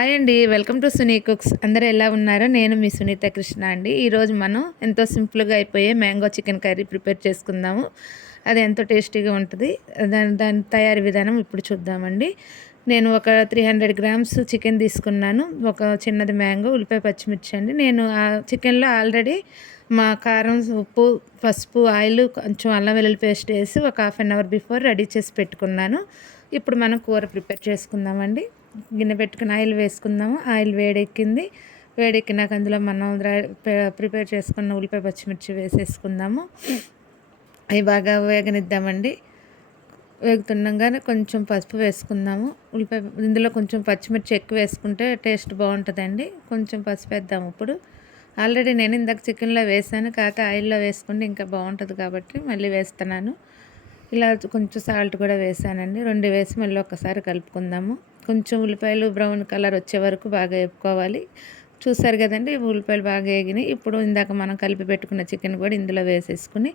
Hi అండి. Welcome to Suni cooks. అందరూ ఎలా ఉన్నారో? నేను మీ సునీత కృష్ణ అండి. ఈరోజు మనం ఎంతో సింపుల్‌గా అయిపోయే మ్యాంగో చికెన్ కర్రీ ప్రిపేర్ చేసుకుందాము. అది ఎంతో టేస్టీగా ఉంటది. దాని దాని తయారీ విధానం ఇప్పుడు చూద్దామండి. నేను ఒక 300 గ్రామ్స్ చికెన్ తీసుకున్నాను. ఒక చిన్నది మ్యాంగో, ఉల్లిపాయ, పచ్చిమిర్చి అండి. నేను ఆ చికెన్‌లో ఆల్రెడీ కారం, ఉప్పు, పసుపు, ఆయిల్, కొంచెం అల్లం వెల్లుల్లి పేస్ట్ వేసి ఒక half an hour before ready చేసి పెట్టుకున్నాను. ఇప్పుడు మనం కూర ప్రిపేర్ చేసుకుందామండి. గిన్నె పెట్టుకుని ఆయిల్ వేసుకుందాము. ఆయిల్ వేడెక్కింది. వేడెక్కినాక అందులో మనం ప్రిపేర్ చేసుకున్న ఉల్లిపాయ, పచ్చిమిర్చి వేసేసుకుందాము. అవి బాగా వేగనిద్దామండి. వేగుతుండగానే కొంచెం పసుపు వేసుకుందాము. ఇందులో కొంచెం పచ్చిమిర్చి ఎక్కువ వేసుకుంటే టేస్ట్ బాగుంటుందండి. కొంచెం పసుపు వేద్దాము ఇప్పుడు. ఆల్రెడీ నేను ఇందాక చికెన్లో వేసాను, కాకపోతే ఆయిల్లో వేసుకుంటే ఇంకా బాగుంటుంది కాబట్టి మళ్ళీ వేస్తున్నాను. ఇలా కొంచెం సాల్ట్ కూడా వేసానండి. 2 వేసి మళ్ళీ ఒక్కసారి కలుపుకుందాము. కొంచెం ఉల్లిపాయలు బ్రౌన్ కలర్ వచ్చే వరకు బాగా వేపుకోవాలి. చూసారు కదండి, ఉల్లిపాయలు బాగా వేగినాయి. ఇప్పుడు ఇందాక మనం కలిపి పెట్టుకున్న చికెన్ కూడా ఇందులో వేసేసుకుని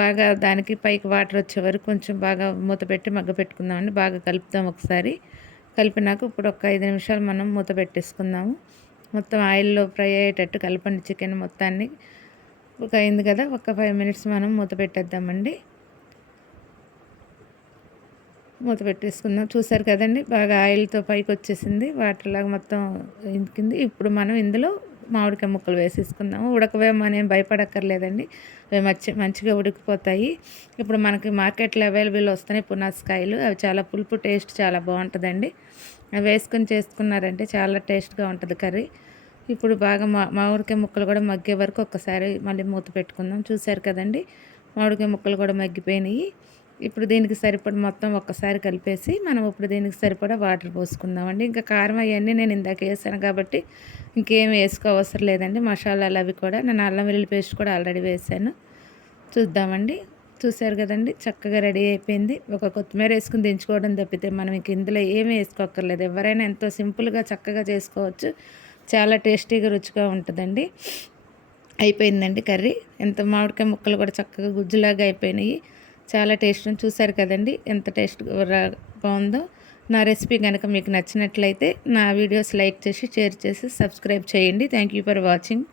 బాగా దానికి పైకి వాటర్ వచ్చే వరకు కొంచెం బాగా మూత పెట్టి మగ్గ పెట్టుకుందామండి. బాగా కలుపుదాం ఒకసారి. కలిపినాక ఇప్పుడు ఒక 5 నిమిషాలు మనం మూత పెట్టేసుకుందాము. మొత్తం ఆయిల్లో ఫ్రై అయ్యేటట్టు కలపండి చికెన్ మొత్తాన్ని. ఒక అయింది కదా, ఒక 5 మినిట్స్ మనం మూత పెట్టేద్దామండి. మూత పెట్టేసుకుందాం. చూసారు కదండి, బాగా ఆయిల్తో పైకి వచ్చేసింది, వాటర్లాగా మొత్తం ఇంకింది. ఇప్పుడు మనం ఇందులో మామిడికాయ ముక్కలు వేసేసుకుందాము. ఉడకవేమనేం భయపడక్కర్లేదండి, అవి మంచిగా ఉడికిపోతాయి. ఇప్పుడు మనకి మార్కెట్లో అవైలబుల్ వస్తున్నాయి పునాసకాయలు. అవి చాలా పులుపు, టేస్ట్ చాలా బాగుంటుందండి. అవి వేసుకొని చేసుకున్నారంటే చాలా టేస్ట్గా ఉంటుంది కర్రీ. ఇప్పుడు బాగా మామిడికాయ ముక్కలు కూడా మగ్గే వరకు ఒక్కసారి మళ్ళీ మూత పెట్టుకుందాం. చూసారు కదండి, మామిడికాయ ముక్కలు కూడా మగ్గిపోయినాయి. ఇప్పుడు దీనికి సరిపడ మొత్తం ఒక్కసారి కలిపేసి మనం ఇప్పుడు దీనికి సరిపడా వాటర్ పోసుకుందామండి. ఇంకా కారం అవన్నీ నేను ఇందాక వేసాను కాబట్టి ఇంకేం వేసుకోవసరం లేదండి. మసాలాలు అవి కూడా నేను అల్లం వెల్లుల్లి పేస్ట్ కూడా ఆల్రెడీ వేసాను. చూద్దామండి. చూసారు కదండి, చక్కగా రెడీ అయిపోయింది. ఒక కొత్తిమీర వేసుకుని దించుకోవడం తప్పితే మనం ఇంక ఇందులో ఏమీ వేసుకోక్కర్లేదు. ఎవరైనా ఎంతో సింపుల్గా చక్కగా చేసుకోవచ్చు. చాలా టేస్టీగా, రుచిగా ఉంటుందండి. అయిపోయిందండి కర్రీ. ఎంత మామిడికాయ ముక్కలు కూడా చక్కగా గుజ్జులాగా అయిపోయినాయి. చాలా టేస్ట్. చూసారు కదండి ఎంత టేస్ట్ బాగుందో. నా రెసిపీ కనుక మీకు నచ్చినట్లయితే నా వీడియోస్ లైక్ చేసి, షేర్ చేసి, సబ్స్క్రైబ్ చేయండి. Thank you for watching.